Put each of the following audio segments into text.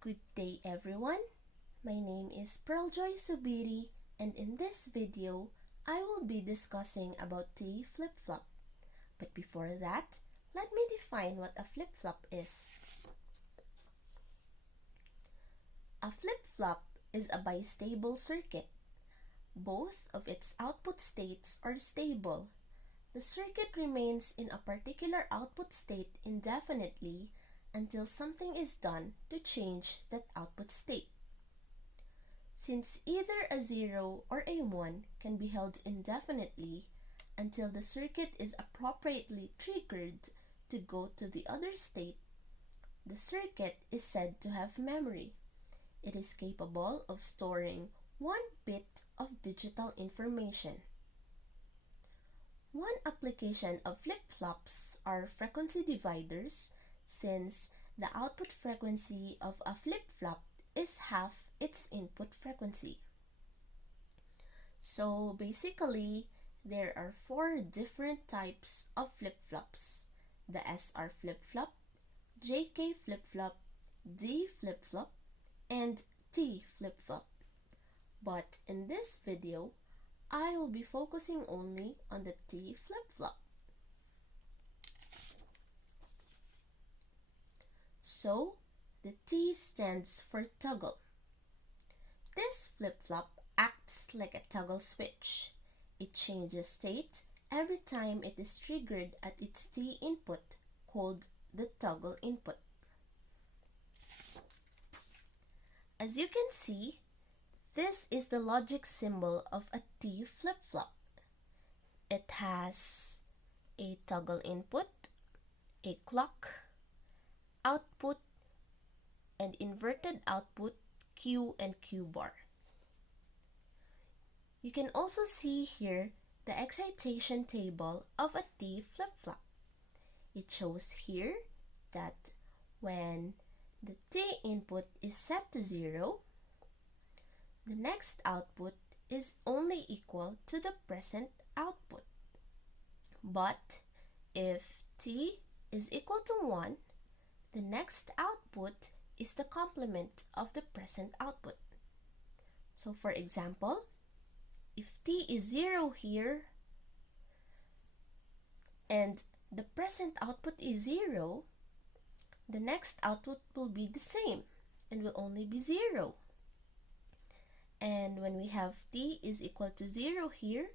Good day everyone, my name is Pearljoy Subere, and in this video, I will be discussing about the flip-flop. But before that, let me define what a flip-flop is. A flip-flop is a bistable circuit. Both of its output states are stable. The circuit remains in a particular output state indefinitely until something is done to change that output state. Since either a 0 or a 1 can be held indefinitely until the circuit is appropriately triggered to go to the other state, the circuit is said to have memory. It is capable of storing 1 bit of digital information. One application of flip-flops are frequency dividers, since the output frequency of a flip-flop is half its input frequency. So basically, there are 4 different types of flip-flops: the SR flip-flop, JK flip-flop, D flip-flop, and T flip-flop. But in this video, I will be focusing only on the T flip-flop. So, the T stands for toggle. This flip-flop acts like a toggle switch. It changes state every time it is triggered at its T input, called the toggle input. As you can see, this is the logic symbol of a T flip-flop. It has a toggle input, a clock, output, and inverted output Q and Q bar. You can also see here the excitation table of a T flip-flop. It shows here that when the T input is set to 0, the next output is only equal to the present output. But if T is equal to 1, the next output is the complement of the present output. So for example, if T is 0 here and the present output is 0, the next output will be the same and will only be 0. And when we have T is equal to 0 here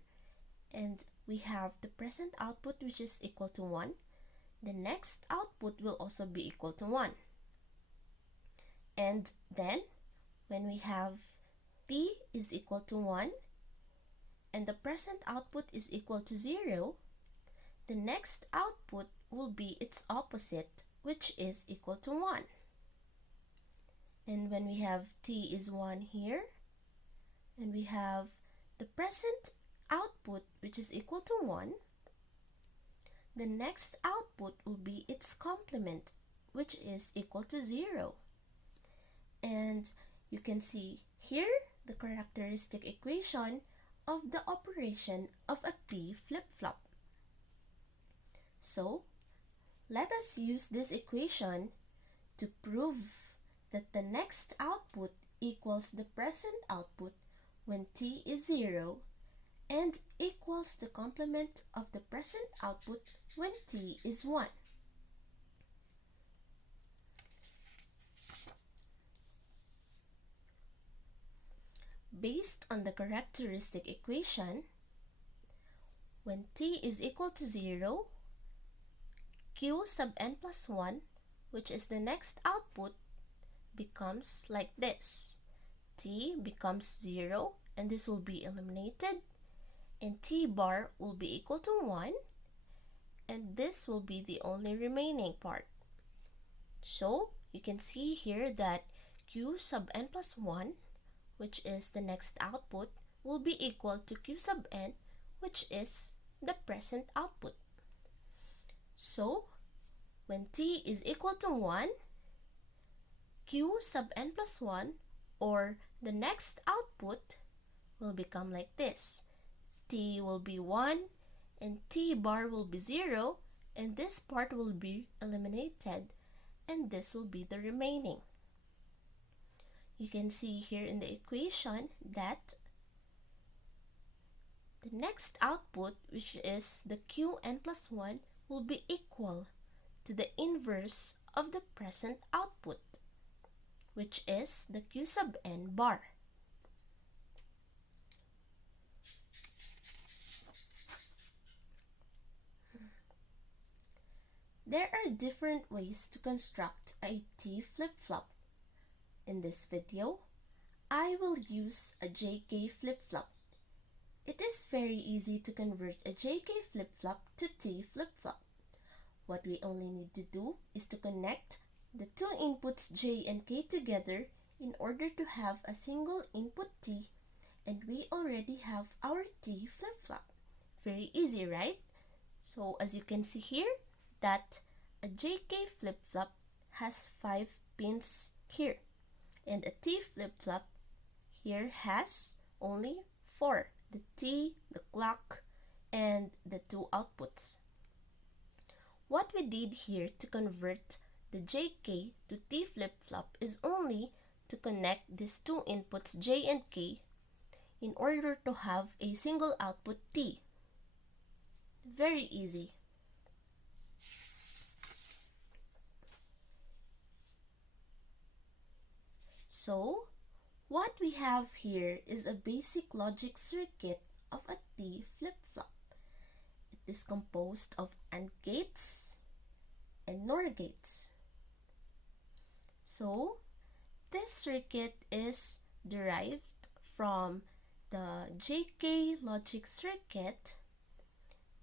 and we have the present output which is equal to 1, the next output will also be equal to 1. And then when we have T is equal to 1 and the present output is equal to 0, the next output will be its opposite, which is equal to 1. And when we have T is 1 here and we have the present output which is equal to 1, the next output will be its complement, which is equal to 0. And you can see here the characteristic equation of the operation of a T flip-flop. So, let us use this equation to prove that the next output equals the present output when T is 0 and equals the complement of the present output when T is 1. Based on the characteristic equation, when T is equal to 0, Q sub n plus 1, which is the next output, becomes like this. T becomes 0 and this will be eliminated, and T bar will be equal to 1, and this will be the only remaining part. So you can see here that Q sub n plus 1, which is the next output, will be equal to Q sub n, which is the present output. So when T is equal to 1, Q sub n plus 1, or the next output, will become like this. T will be 1 and T bar will be 0, and this part will be eliminated and this will be the remaining. you can see here in the equation that the next output, which is the Qn plus 1, will be equal to the inverse of the present output, which is the Q sub n bar. There are different ways to construct a T flip-flop. In this video, I will use a JK flip-flop. It is very easy to convert a JK flip-flop to T flip-flop. What we only need to do is to connect the two inputs J and K together in order to have a single input T, and we already have our T flip-flop. Very easy, right? So as you can see here, that a JK flip-flop has 5 pins here, and a T flip-flop here has only 4, the T, the clock, and the 2 outputs. What we did here to convert the JK to T flip-flop is only to connect these two inputs J and K in order to have a single output T. Very easy. So, what we have here is a basic logic circuit of a T flip-flop. It is composed of AND gates and NOR gates. So, this circuit is derived from the JK logic circuit,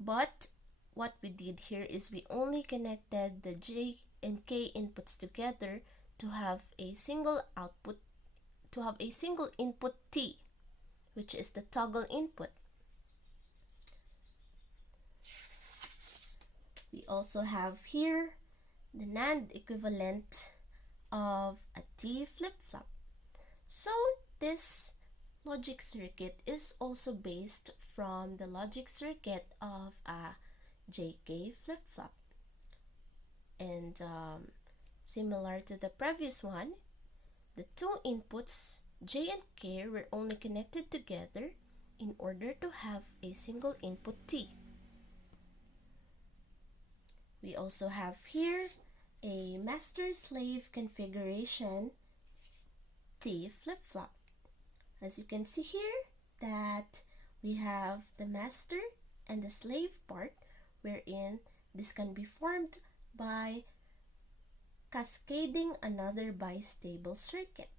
but what we did here is we only connected the J and K inputs together to have a single output, to have a single input T, which is the toggle input. We also have here the NAND equivalent of a T flip-flop. So this logic circuit is also based from the logic circuit of a JK flip-flop. And similar to the previous one, the two inputs J and K were only connected together in order to have a single input T. We also have here a master-slave configuration T flip-flop. As you can see here, that we have the master and the slave part, wherein this can be formed by cascading another bistable circuit.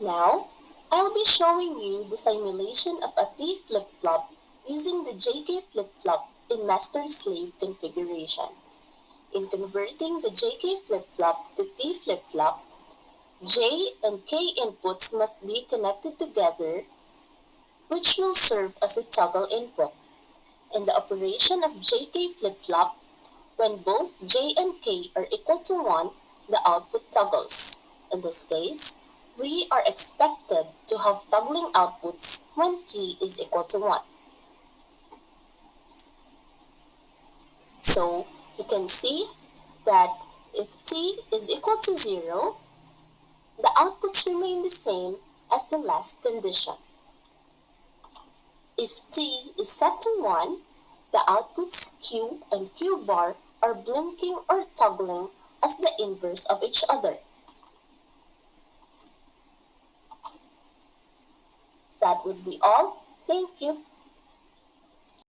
Now, I'll be showing you the simulation of a T flip-flop using the JK flip-flop in master-slave configuration. In converting the JK flip-flop to T flip-flop, J and K inputs must be connected together, which will serve as a toggle input. In the operation of JK flip-flop, when both J and K are equal to 1, the output toggles. In this case, we are expected to have toggling outputs when T is equal to 1. So, you can see that if T is equal to 0, the outputs remain the same as the last condition. If T is set to 1, the outputs Q and Q bar are blinking or toggling as the inverse of each other. That would be all. Thank you.